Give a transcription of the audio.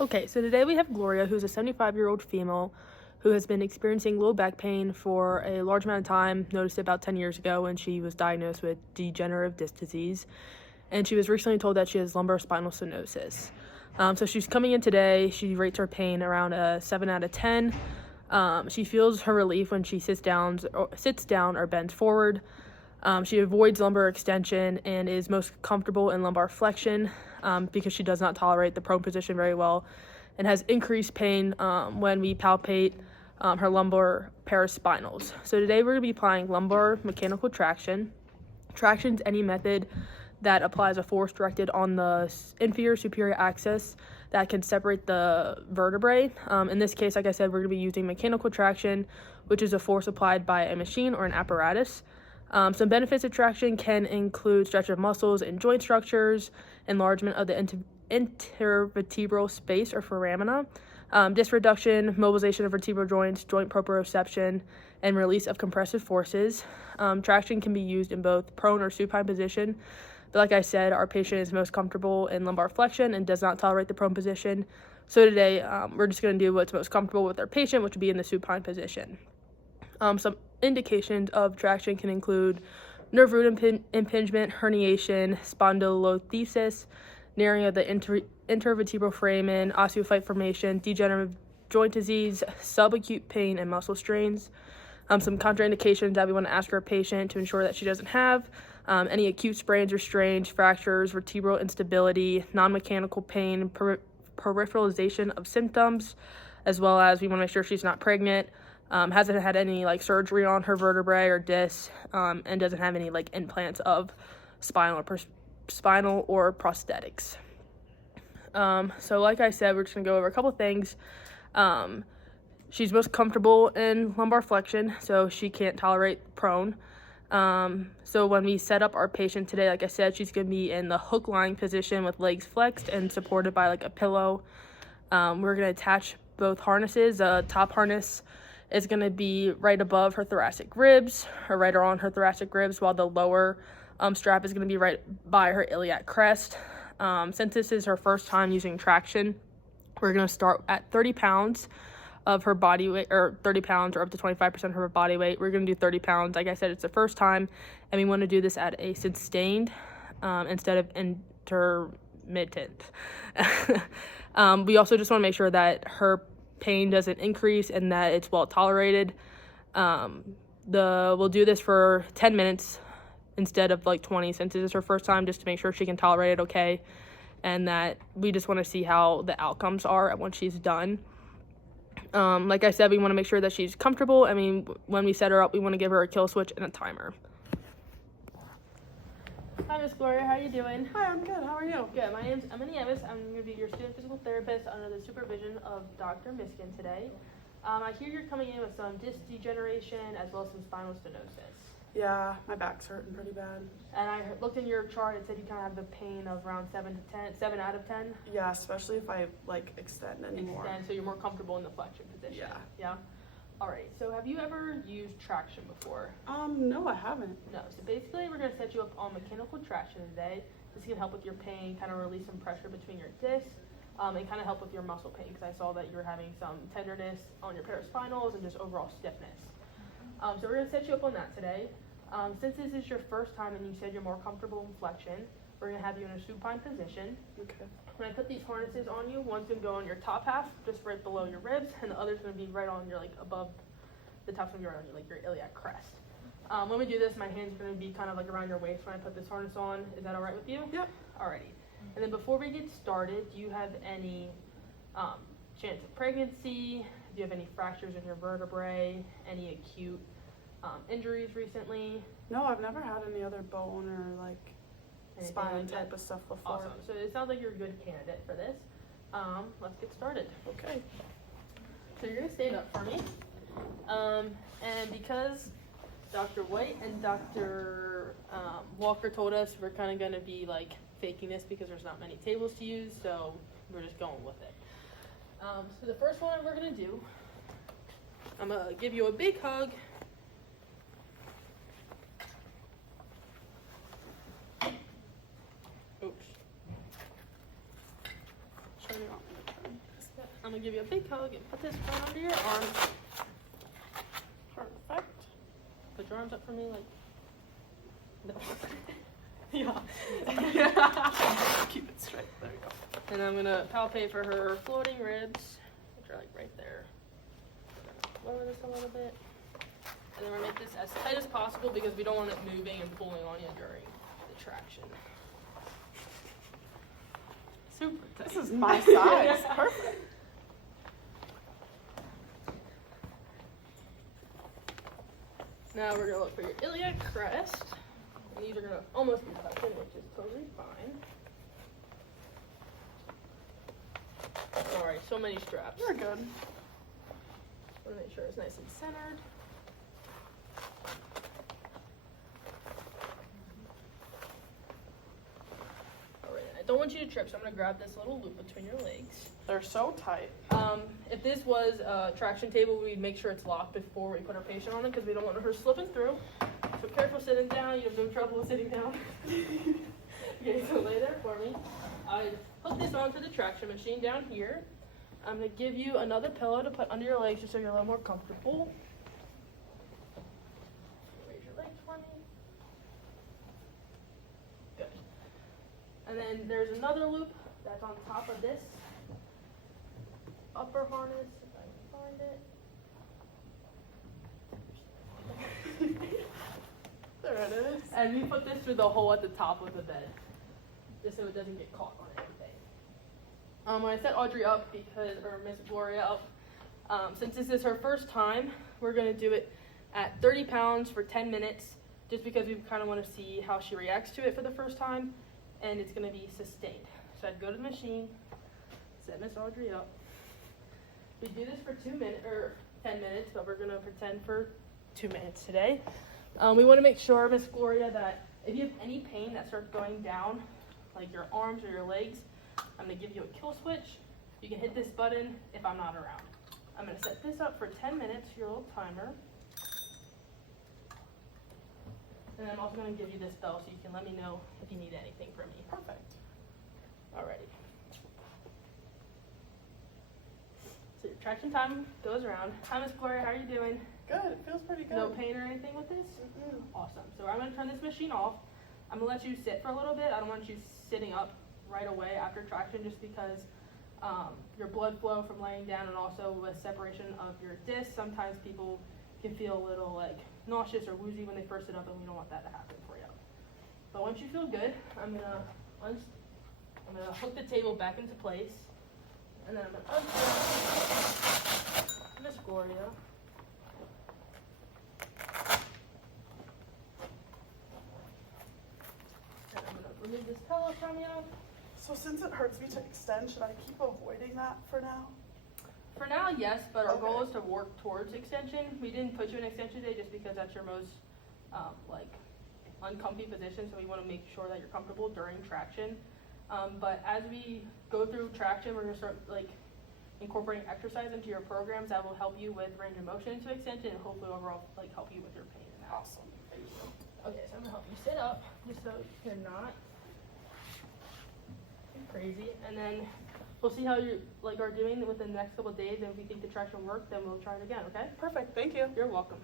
Okay, so today we have Gloria, who's a 75-year-old female who has been experiencing low back pain for a large amount of time. Noticed it about 10 years ago when she was diagnosed with degenerative disc disease. And she was recently told that she has lumbar spinal stenosis. So she's coming in today. She rates her pain around a 7 out of 10. She feels her relief when she sits down or bends forward. She avoids lumbar extension and is most comfortable in lumbar flexion because she does not tolerate the prone position very well, and has increased pain when we palpate her lumbar paraspinals. So today we're going to be applying lumbar mechanical traction. Traction is any method that applies a force directed on the inferior superior axis that can separate the vertebrae. In this case, like I said, we're going to be using mechanical traction, which is a force applied by a machine or an apparatus. Some benefits of traction can include stretch of muscles and joint structures, enlargement of the intervertebral space or foramina, disc reduction, mobilization of vertebral joints, joint proprioception, and release of compressive forces. Traction can be used in both prone or supine position, but like I said, our patient is most comfortable in lumbar flexion and does not tolerate the prone position. So today, we're just going to do what's most comfortable with our patient, which would be in the supine position. Some indications of traction can include nerve root impingement, herniation, spondylolisthesis, narrowing of the intervertebral foramen, osteophyte formation, degenerative joint disease, subacute pain, and muscle strains. Some contraindications that we want to ask our patient to ensure that she doesn't have: any acute sprains or strains, fractures, vertebral instability, non-mechanical pain, peripheralization of symptoms, as well as we want to make sure she's not pregnant, hasn't had any surgery on her vertebrae or discs, and doesn't have any implants of spinal or prosthetics. So like I said, we're just gonna go over a couple things. She's most comfortable in lumbar flexion, so she can't tolerate prone. So when we set up our patient today, like I said, she's gonna be in the hook lying position with legs flexed and supported by a pillow. We're gonna attach both harnesses. The top harness is going to be right above her thoracic ribs, or right around her thoracic ribs, while the lower strap is going to be right by her iliac crest. Since this is her first time using traction, we're going to start at 30 pounds of her body weight, or 30 pounds or up to 25% of her body weight. We're going to do 30 pounds. Like I said, it's the first time, and we want to do this at a sustained instead of intermittent. We also just want to make sure that her pain doesn't increase and that it's well tolerated. We'll do this for 10 minutes instead of 20, since this is her first time, just to make sure she can tolerate it okay, and that we just want to see how the outcomes are once she's done. Like I said, we want to make sure that she's comfortable. I mean, when we set her up, we want to give her a kill switch and a timer. Hi, Miss Gloria. How are you doing? Hi, I'm good. How are you? Good. My name's Emily Evis. I'm going to be your student physical therapist under the supervision of Dr. Miskin today. I hear you're coming in with some disc degeneration as well as some spinal stenosis. Yeah, my back's hurting pretty bad. And I looked in your chart. It said you kind of have the pain of around 7 out of 10. Yeah, especially if I extend anymore. So you're more comfortable in the flexion position. Yeah. All right, so have you ever used traction before? No, I haven't. No, so basically we're going to set you up on mechanical traction today. This can help with your pain, kind of release some pressure between your discs, and kind of help with your muscle pain, because I saw that you were having some tenderness on your paraspinals and just overall stiffness. So we're going to set you up on that today. Since this is your first time and you said you're more comfortable in flexion, we're going to have you in a supine position. Okay. When I put these harnesses on you, one's going to go on your top half, just right below your ribs, and the other's going to be right on your, above the top's going to be right on your iliac crest. When we do this, my hand's going to be kind of around your waist when I put this harness on. Is that all right with you? Yep. Alrighty. And then before we get started, do you have any chance of pregnancy? Do you have any fractures in your vertebrae? Any acute injuries recently? No, I've never had any other bone or Anything spine like type that? of stuff before. Awesome. So it sounds like you're a good candidate for this. Let's get started. Okay. So you're going to stand up for me. And because Dr. White and Dr. Walker told us we're kind of going to be faking this because there's not many tables to use, so we're just going with it. So the first one we're going to do, I'm going to give you a big hug. Oops. Sure you want me to turn? I'm gonna give you a big hug and put this phone under your arms. Perfect. Put your arms up for me, like. No. Yeah. Keep it straight. There you go. And I'm gonna palpate for her floating ribs, which are like right there. We're gonna lower this a little bit. And then we're gonna make this as tight as possible because we don't want it moving and pulling on you during the traction. Super tight. This is my size. Perfect. Now we're gonna look for your iliac crest. And these are gonna almost be touching, which is totally fine. Sorry, so many straps. You're good. Want to make sure it's nice and centered. Alright, I don't want you to trip, so I'm gonna grab this little loop between your legs. They're so tight. If this was a traction table, we'd make sure it's locked before we put our patient on it because we don't want her slipping through. So careful sitting down. You have no trouble sitting down. Okay, so lay there for me. I hook this onto the traction machine down here. I'm going to give you another pillow to put under your legs just so you're a little more comfortable. Raise your legs for me. Good. And then there's another loop that's on top of this upper harness, if I can find it. There it is. And we put this through the hole at the top of the bed, just so it doesn't get caught on anything. When I set Audrey up or Miss Gloria up, since this is her first time, we're gonna do it at 30 pounds for 10 minutes, just because we kind of want to see how she reacts to it for the first time, and it's gonna be sustained. So I'd go to the machine, set Miss Audrey up. We do this for 10 minutes, but we're gonna pretend for 2 minutes today. We want to make sure, Miss Gloria, that if you have any pain that starts going down, like your arms or your legs, I'm gonna give you a kill switch. You can hit this button if I'm not around. I'm gonna set this up for 10 minutes, your little timer. And I'm also gonna give you this bell so you can let me know if you need anything from me. Perfect. Alrighty. So your traction time goes around. Hi, Miss Gloria, how are you doing? Good. It feels pretty good. No pain or anything with this? Mm-mm. Awesome. So I'm going to turn this machine off. I'm going to let you sit for a little bit. I don't want you sitting up right away after traction just because your blood flow from laying down and also with separation of your discs, sometimes people can feel a little like nauseous or woozy when they first sit up, and we don't want that to happen for you. But once you feel good, I'm going to hook the table back into place. And then I'm going to unplug Miss Gloria. And I'm going to remove this pillow from you. So since it hurts me to extend, should I keep avoiding that for now? For now, yes, but our goal Okay. is to work towards extension. We didn't put you in extension today just because that's your most uncomfy position, so we want to make sure that you're comfortable during traction. But as we go through traction, we're going to start incorporating exercise into your programs that will help you with range of motion into extension and hopefully overall help you with your pain and that. Awesome. Thank you. Okay, so I'm gonna help you sit up just so you're not too crazy, and then we'll see how you are doing within the next couple of days. And if we think the traction worked, then we'll try it again. Okay? Perfect. Thank you. You're welcome.